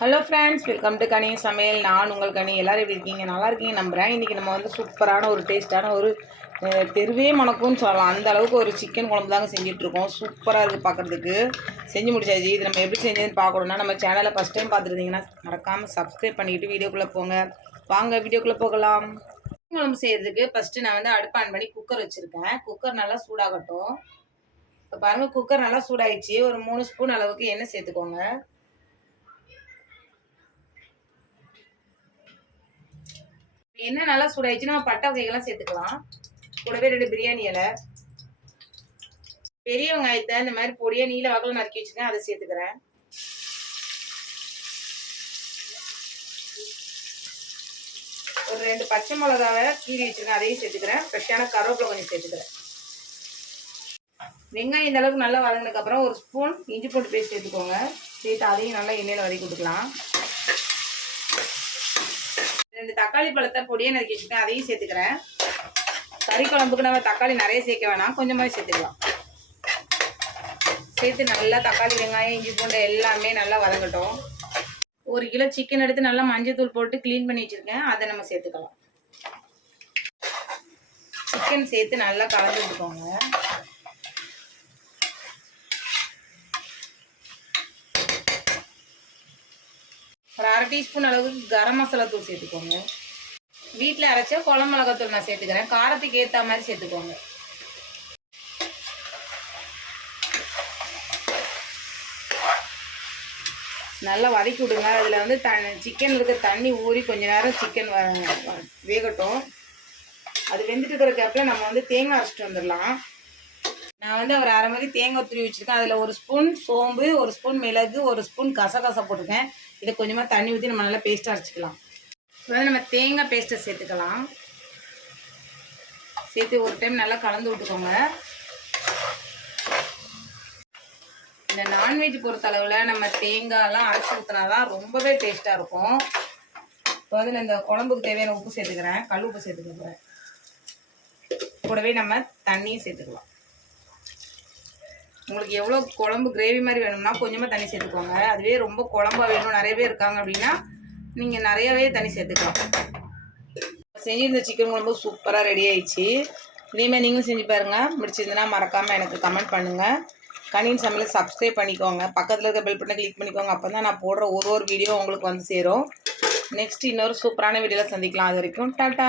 Hello friends welcome to கனி சமையல் நான் உங்கள் கனி. எல்லோரும் எப்படி இருக்கீங்க? நல்லா இருக்கீங்க? நம்புகிறேன் இன்றைக்கி நம்ம வந்து சூப்பரான ஒரு டேஸ்ட்டான ஒரு தெருவே மணக்கும்னு சொல்லலாம். அந்த அளவுக்கு ஒரு சிக்கன் குழம்பு தாங்க செஞ்சிட்ருக்கோம் சூப்பராக இருக்குது பார்க்குறதுக்கு செஞ்சு முடிச்சாச்சு. இது நம்ம எப்படி செஞ்சதுன்னு பார்க்கணுன்னா நம்ம சேனலை ஃபஸ்ட் டைம் பார்த்துருந்தீங்கன்னா மறக்காமல் சப்ஸ்கிரைப் பண்ணிக்கிட்டு வீடியோக்குள்ளே போங்க. வாங்க வீடியோக்குள்ளே போகலாம். சிக்கன் குழம்பு செய்கிறதுக்கு ஃபஸ்ட்டு நான் வந்து அடுப்பு ஆன் பண்ணி குக்கர் வச்சுருக்கேன். குக்கர் நல்லா சூடாகட்டும். இப்போ பாருங்கள் குக்கர் நல்லா சூடாயிடுச்சு. ஒரு மூணு ஸ்பூன் அளவுக்கு எண்ணெய் சேர்த்துக்கோங்க. என்ன நல்லா சூடாயிடுச்சு. நம்ம பட்டை வகைகள்லாம் சேர்த்துக்கலாம். கூடவே ரெண்டு பிரியாணி இலை. பெரிய வெங்காயத்தை இந்த மாதிரி பொடியாக நீல வாக்கில் நறுக்கி வச்சுருக்கேன். அதை சேர்த்துக்கிறேன். ஒரு ரெண்டு பச்சை மிளகாவை கீறி வச்சுருக்கேன். அதையும் சேர்த்துக்கிறேன். ஃப்ரெஷ்ஷான கருவேப்பிலை கொஞ்சம் சேர்த்துக்கிறேன். வெங்காயம் இந்த அளவுக்கு நல்லா வதங்கினதுக்கப்புறம் ஒரு ஸ்பூன் இஞ்சி பூண்டு பேஸ்ட் சேர்த்துக்கோங்க. சேர்த்து அதையும் நல்லா எண்ணெயில் வதக்கி கொடுக்கலாம். ரெண்டு தக்காளி பழத்தை பொடியை நறுக்கி வச்சுருக்கேன் அதையும் சேர்த்துக்கிறேன். கறி குழம்புக்கு நம்ம தக்காளி நிறைய சேர்க்க வேணாம். கொஞ்சமாக சேர்த்துக்கலாம். சேர்த்து நல்லா தக்காளி வெங்காயம் இஞ்சி பூண்டு எல்லாமே நல்லா வதங்கட்டும். ஒரு கிலோ சிக்கன் எடுத்து நல்லா மஞ்சள்தூள் போட்டு க்ளீன் பண்ணி வச்சுருக்கேன். அதை நம்ம சேர்த்துக்கலாம். சிக்கன் சேர்த்து நல்லா கலந்து விட்டுக்கோங்க ஒரு அரை டீஸ்பூன் அளவுக்கு கரம் மசாலா தூள் சேர்த்துக்கோங்க. வீட்டில் அரைச்ச குழம்பு மிளகாத்தூள் நான் சேர்த்துக்கிறேன். காரத்துக்கு ஏற்ற மாதிரி சேர்த்துக்கோங்க. நல்லா வதக்கி விடுங்க. அதில் வந்து த சிக்கன் இருக்க தண்ணி ஊறி கொஞ்ச நேரம் சிக்கன் வேகட்டும். அது வெந்துட்டு இருக்கிற கேப்பில் நம்ம வந்து தேங்காய் அரைச்சிட்டு வந்துடலாம். நான் வந்து ஒரு அரை மாதிரி தேங்காய் துருவி வச்சுருக்கேன். அதில் ஒரு ஸ்பூன் சோம்பு ஒரு ஸ்பூன் மிளகு ஒரு ஸ்பூன் கசகசா போட்டிருக்கேன். இதை கொஞ்சமாக தண்ணி ஊற்றி நம்ம நல்லா பேஸ்ட்டாக அரைச்சிக்கலாம். இப்போ வந்து நம்ம தேங்காய் பேஸ்ட்டை சேர்த்துக்கலாம். சேர்த்து ஒரு டைம் நல்லா கலந்து விட்டுக்கோங்க. இந்த நான்வெஜ் பொறுத்த அளவில் நம்ம தேங்காயெலாம் அரைச்சி ஊற்றினா தான் ரொம்பவே டேஸ்ட்டாக இருக்கும். இப்போ வந்து நான் இந்த குழம்புக்கு தேவையான உப்பு சேர்த்துக்கிறேன். கல் உப்பு சேர்த்துக்கிறேன் கூடவே நம்ம தண்ணியும் சேர்த்துக்கலாம். உங்களுக்கு எவ்வளோ குழம்பு கிரேவி மாதிரி வேணும்னா கொஞ்சமாக தண்ணி சேர்த்துக்கோங்க. அதுவே ரொம்ப குழம்பா வேணும். நிறைய பேர் இருக்காங்க அப்படின்னா நீங்கள் நிறையவே தண்ணி சேர்த்துக்கலாம். செஞ்சிருந்த சிக்கன் குழம்பு சூப்பராக ரெடி ஆயிடுச்சு. இதேமாதிரி நீங்களும் செஞ்சு பாருங்கள் பிடிச்சிருந்தனா மறக்காமல் எனக்கு கமெண்ட் பண்ணுங்கள் கனின் சமையல் சப்ஸ்கிரைப் பண்ணிக்கோங்க. பக்கத்தில் இருக்க பெல் பட்டனை கிளிக் பண்ணிக்கோங்க. அப்போ தான் நான் போடுற ஒரு ஒரு வீடியோ உங்களுக்கு வந்து சேரும். நெக்ஸ்ட் இன்னொரு சூப்பரான வீடியோவில் சந்திக்கலாம். அது வரைக்கும் டாட்டா!